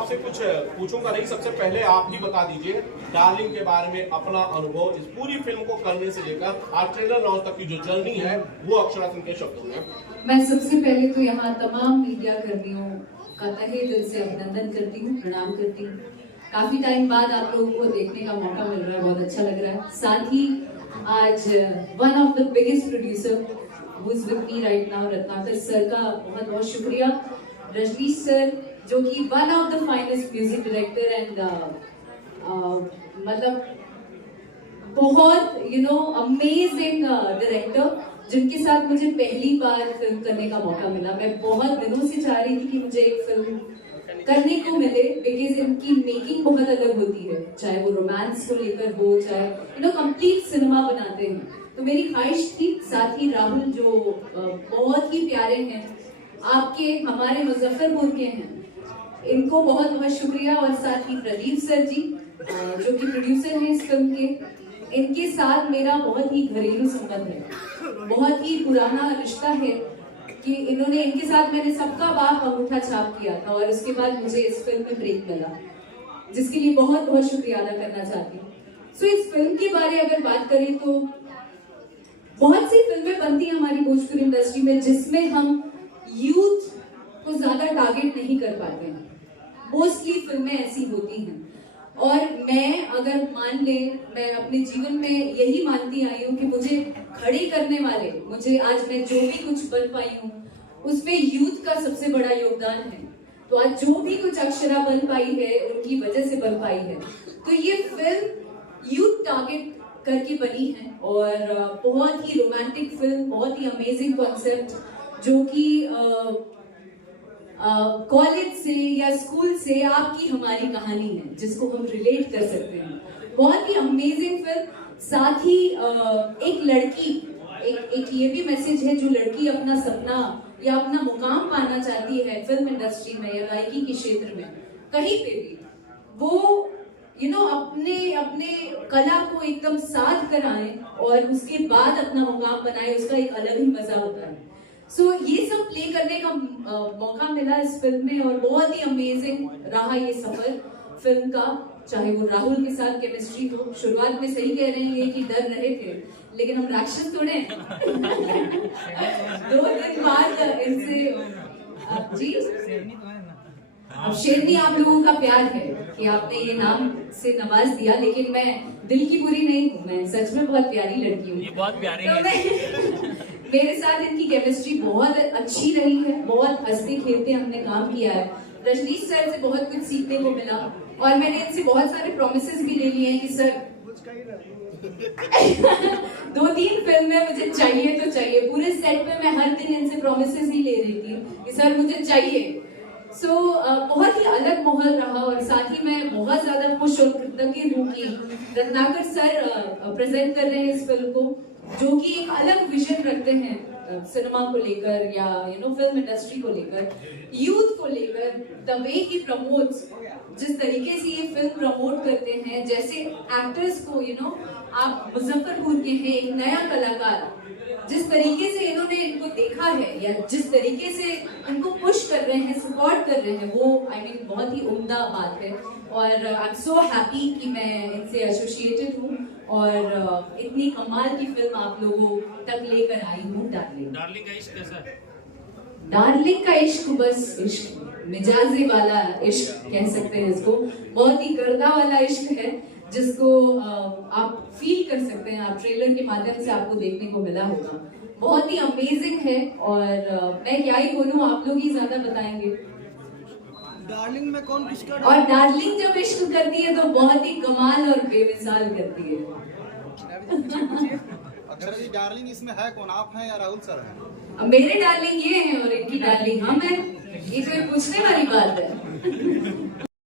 आपसे कुछ पूछूंगा नहीं, सबसे पहले आप ही बता दीजिए डार्लिंग के बारे में अपना अनुभव, इस पूरी फिल्म को करने से लेकर आज ट्रेलर लॉन्च तक की जो जर्नी है वो अक्षरा सिंह के शब्दों में। मैं सबसे पहले तो यहाँ तमाम मीडिया कर्मियों का तहे दिल से अभिनंदन करती हूँ, प्रणाम करती हूँ। काफी टाइम बाद आप लोगों को देखने का मौका मिल रहा है, बहुत अच्छा लग रहा है। साथ ही आज one of the biggest producer who is with me right now, Ratnakar sir का बहुत बहुत शुक्रिया। रजनीश सर जो कि one of the finest music director and मतलब बहुत अमेजिंग डायरेक्टर, जिनके साथ मुझे पहली बार फिल्म करने का मौका मिला। मैं बहुत दिनों से चाह रही थी कि मुझे एक फिल्म करने को मिले, बिकॉज इनकी मेकिंग बहुत अलग होती है, चाहे वो रोमांस को लेकर हो, चाहे कंप्लीट सिनेमा बनाते हैं। तो मेरी ख्वाहिश थी, साथ ही राहुल जो बहुत ही प्यारे हैं, आपके हमारे मुजफ्फरपुर के हैं, इनको बहुत बहुत शुक्रिया। और साथ ही प्रदीप सर जी जो कि प्रोड्यूसर हैं इस फिल्म के, इनके साथ मेरा बहुत ही घरेलू संबंध है, बहुत ही पुराना रिश्ता है कि इनके साथ मैंने सबका बाप अंगूठा छाप किया था और उसके बाद मुझे इस फिल्म में ब्रेक मिला, जिसके लिए बहुत बहुत शुक्रिया अदा करना चाहती हूँ। सो इस फिल्म के बारे अगर बात करें तो बहुत सी फिल्में बनती हैं हमारी भोजपुरी इंडस्ट्री में जिसमें हम यूथ को ज्यादा टारगेट नहीं कर पाते हैं। मोस्टली फिल्में ऐसी होती हैं और मैं अगर मान ले, मैं अपने जीवन में यही मानती आई हूँ कि मुझे खड़े करने वाले, मुझे आज मैं जो भी कुछ बन पाई हूँ उसमें यूथ का सबसे बड़ा योगदान है। तो आज जो भी कुछ अक्षरा बन पाई है उनकी वजह से बन पाई है। तो ये फिल्म यूथ टारगेट करके बनी है और बहुत ही रोमांटिक फिल्म, बहुत ही अमेजिंग कॉन्सेप्ट जो कि कॉलेज से या स्कूल से आपकी हमारी कहानी है जिसको हम रिलेट कर सकते हैं। बहुत ही अमेजिंग फिल्म। साथ ही एक लड़की, एक ये भी मैसेज है, जो लड़की अपना सपना या अपना मुकाम पाना चाहती है फिल्म इंडस्ट्री में या गायकी के क्षेत्र में, कहीं पे भी वो अपने कला को एकदम साध कर आए और उसके बाद अपना मुकाम बनाए, उसका एक अलग ही मजा होता है। सो ये सब प्ले करने का मौका मिला इस फिल्म में और बहुत ही अमेजिंग रहा ये सफर फिल्म का। चाहे वो राहुल के साथ केमिस्ट्री हो, शुरुआत में सही कह रहे हैं ये कि डर रहे थे, लेकिन हम राक्षस थोड़े हैं। 2 दिन बाद इनसे जी अब शेरनी आप लोगों का प्यार है कि आपने ये नाम से नवाज दिया, लेकिन मैं दिल की बुरी नहीं हूँ, मैं सच में बहुत प्यारी लड़की हूँ। ये बहुत प्यारी है। मेरे साथ इनकी केमिस्ट्री बहुत अच्छी रही है, बहुत हंसते खेलते हमने काम किया है। रजनीश सर से बहुत कुछ सीखने को मिला और मैंने इनसे बहुत सारे प्रॉमिसेस भी ले लिए हैं कि सर 2-3 फिल्म में मुझे चाहिए तो चाहिए। पूरे सेट पे मैं हर दिन इनसे प्रॉमिसेस ही ले रही थी कि सर मुझे चाहिए। सो बहुत ही अलग माहौल रहा और साथ ही मैं बहुत ज्यादा खुश और कृतज्ञ हूँ कि रत्नाकर सर प्रेजेंट कर रहे हैं इस फिल्म को, जो कि एक अलग विजन रखते हैं सिनेमा को लेकर या फिल्म इंडस्ट्री को लेकर, यूथ को लेकर। द वे ही प्रमोट्स, जिस तरीके से ये फिल्म प्रमोट करते हैं, जैसे एक्टर्स को आप मुजफ्फरपुर के हैं, एक नया कलाकार, जिस तरीके से इन्होंने इनको देखा है या जिस तरीके से इनको पुश कर रहे हैं, सपोर्ट कर रहे हैं, वो बहुत ही उम्दा बात है। और आई एम सो हैप्पी कि मैं इनसे एसोसिएटेड हूँ और इतनी कमाल की फिल्म आप लोगों तक लेकर आई हूँ। डार्लिंग का इश्क कैसा है? डार्लिंग का इश्क बस इश्क, मिजाजी वाला इश्क कह सकते हैं इसको। बहुत ही गर्दा वाला इश्क है जिसको आप फील कर सकते हैं। आप ट्रेलर के माध्यम से आपको देखने को मिला होगा, बहुत ही अमेजिंग है और मैं क्या ही बोलूं, आप लोग ही ज्यादा बताएंगे। डार्लिंग में कौन किसका? और डार्लिंग जब इश्क करती है तो बहुत ही कमाल और बेमिसाल करती है। अक्षरा जी, डार्लिंग इसमें है कौन, आप हैं या राहुल सर हैं? मेरे डार्लिंग ये हैं और इनकी डार्लिंग हम हैं, ये कोई पूछने वाली बात है?